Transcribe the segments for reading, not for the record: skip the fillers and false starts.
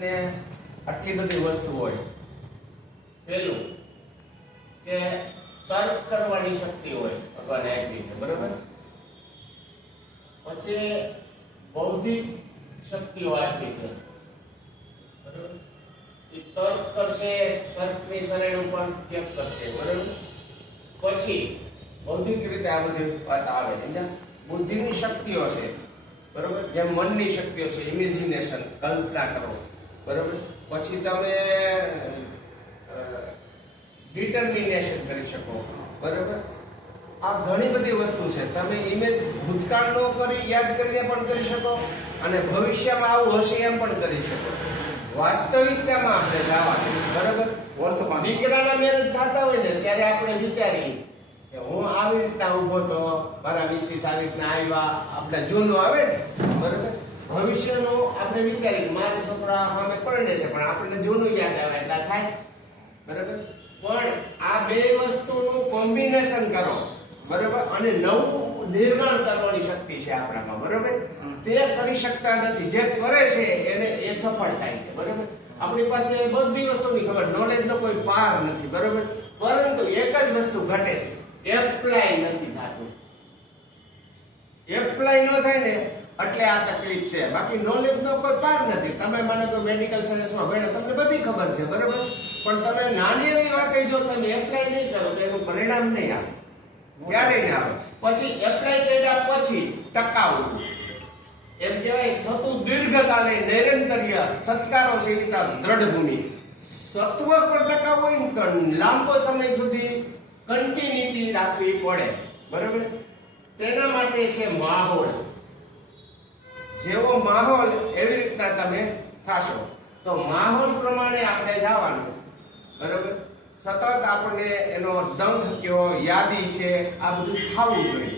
ને આટલી બધી વસ્તુ હોય. પહેલું કે તર્ક કરવાની શક્તિ હોય ભગવાન આપી છે, બરોબર. પછી બૌદ્ધિક શક્તિઓ આપી છે, બરોબર. એ તર્ક કરશે, તર્કની સરળ ઉપર ચેક કરશે, બરોબર. પછી બૌદ્ધિક રીતે આ બધી વાત આવે છે. બુદ્ધિની શક્તિઓ છે, બરોબર, જેમ મનની શક્તિઓ છે, ઇમેજિનેશન, કલ્પના કરો, બરોબર. પછી તમે ડિટર્મિનેશન કરી શકો, બરોબર. આ ઘણી બધી વસ્તુ છે. તમે ઇમેજ ભૂતકાળનો કરી યાદ કરીને પણ કરી શકો અને ભવિષ્યમાં આવું હશે એમ પણ કરી શકો. વાસ્તવિકતામાં આપણે જવાનું, બરોબર. વર્તમાન દીકરાના મેરેજ થતા હોય ને ત્યારે આપણે વિચારીએ કે હું આવી રીતના ઊભો તો, મારા મિસિસ આવી રીતના આવ્યા, આપણે જૂનું આવે ને, બરોબર. ભવિષ્યનું આપણે વિચારીએ મારા છોકરા સામે પરણે છે પણ આપણને જૂનું યાદ આવે એટલા થાય, બરોબર. પણ આ બે વસ્તુનું કોમ્બિનેશન કરો, બરોબર, અને નવું નિર્માણ કરવાની શક્તિ છે આપણામાં, બરોબર. તે કરી શકતા નથી, જે કરે છે એને એ સફળ થાય છે, બરોબર. આપણી પાસે બધી વસ્તુની ખબર, નોલેજનો કોઈ પાર નથી, બરોબર. પરંતુ એક જ વસ્તુ ઘટે છે, એપ્લાય નથી થતું. એપ્લાય ન થાય ને એટલે આ તકલીફ છે. બાકી નોલેજનો કોઈ પાર નથી. તમે મને તો મેડિકલ સાયન્સમાં ભણ્યા, તમને બધી ખબર છે, બરોબર. પણ તમે નાની એવી વાત જો તમે એપ્લાય નહીં કરો તો એનું પરિણામ નહીં આવે, ક્યારેય નહીં આવે. પછી એપ્લાય કર્યા પછી ટકાઉ, એમ કહેવાય સતુ દીર્ઘકાલે નૈરંતર્ય સત્કારો સેવિતા દ્રઢ ભૂમિ. સત્વ પર ટકાઉ હોય ને તો લાંબો સમય સુધી કન્ટિન્યુટી રાખવી પડે, બરોબર. તેના માટે છે માહોલ. જેવો માહોલ એવી રીતના તમે થાશો. તો માહોલ પ્રમાણે આપણે જવાનું, બરોબર. સતત આપણને એનો દંખ કયો, યાદી છે, આ બધું ખાવું જોઈએ.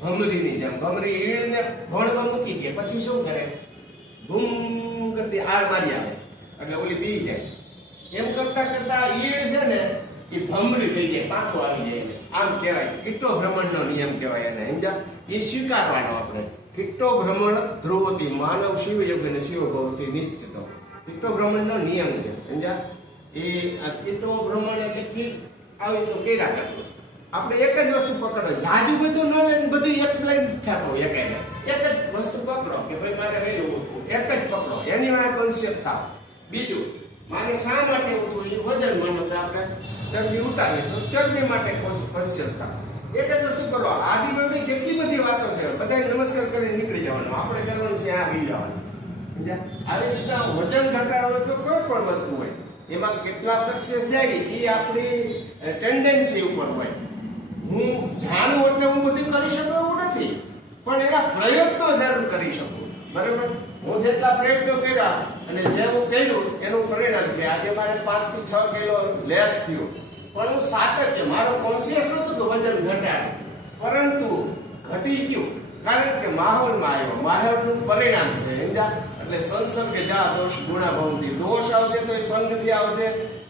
ભમરીની જેમ, ભમરી ઈળને ભણવા મૂકી ગઈ પછી શું કરે, બૂમ કરતી આર મારી આવે એટલે ઓલી બી જાય. એમ કરતા કરતા ઈળ છે ને એ ભમરી થઈ જાય, પાછો આવી જાય. આમ કહેવાય કિટ્ટો ભ્રમણનો નિયમ કહેવાય એને, સમજ્યા. એ સ્વીકારવાનો આપણે. કિટ્ટો ભ્રમણ ધ્રુવતી માનવ શિવ યોગને શિવ ભવતી નિશ્ચિતો. કિટ્ટો ભ્રમણનો નિયમ છે, સમજ્યા. એ કિટ્ટો ભ્રમણ એટલે કીટ આવી તો કેરા કરતો. આપણે એક જ વસ્તુ પકડો, જાજુ બધું ન લઈને બધું એક લઈને થતો, એક જ વસ્તુ પકડો કે ભાઈ મારે રહેલું ઉઠવું, એક જ પકડો, એની વાંહે કોન્શિયસ થાવ. બીજું, મારે શા માટે ઉઠવું એ વજન માનો તો આપણે ચરબી ઉતારીશું, ચરબી માટે કોન્શિયસ થાવ. એક જ વસ્તુ કરો. આડી બેવડી કેટલી બધી વાતો છે, બધાય નમસ્કાર કરીને નીકળી જવાનું. આપણે કરવાનું છે આ બી જવાનું. આવી રીતના વજન ઘટાડો હોય તો કોઈ પણ વસ્તુ હોય એમાં કેટલા સક્સેસ જાય એ આપણી ટેન્ડન્સી ઉપર હોય. હું જાણું એટલે હું બધું કરી શકું એવું નથી, પણ એના પ્રયત્નો જરૂર કરી શકું, બરાબર. હું જેટલા પ્રયત્નો કર્યા અને જે હું કર્યું એનું પરિણામ છે આજે મારે 5 થી 6 કિલો લેસ થયું, પણ હું સાતત્ય, મારો કોન્શિયસ નહોતું કે વજન ઘટાડે, પરંતુ ઘટી ગયું કારણ કે માહોલમાં આવ્યો. માહોલનું પરિણામ છે, સમજ્યા. એટલે સંસર્ગ જા દોષ ગુણા ભવંતી. દોષ આવશે તો એ સંગથી આવશે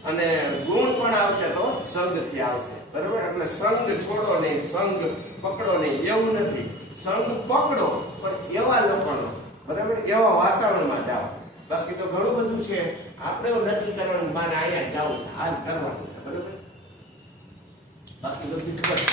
અને ગુણ પણ આવશે તો સંગથી આવશે, બરાબર. એટલે સંગ છોડો નહીં, સંગ પકડો નહીં એવું નથી. સંગ પકડો પણ એવા લોકોનો, બરાબર, એવા વાતાવરણમાં જાઓ. બાકી તો ઘણું બધું છે આપણે નક્કી કરવાનું, મારે અહીંયા જવું છે, આ જ કરવાનું છે, બરાબર. બાકી બધું ખબર છે.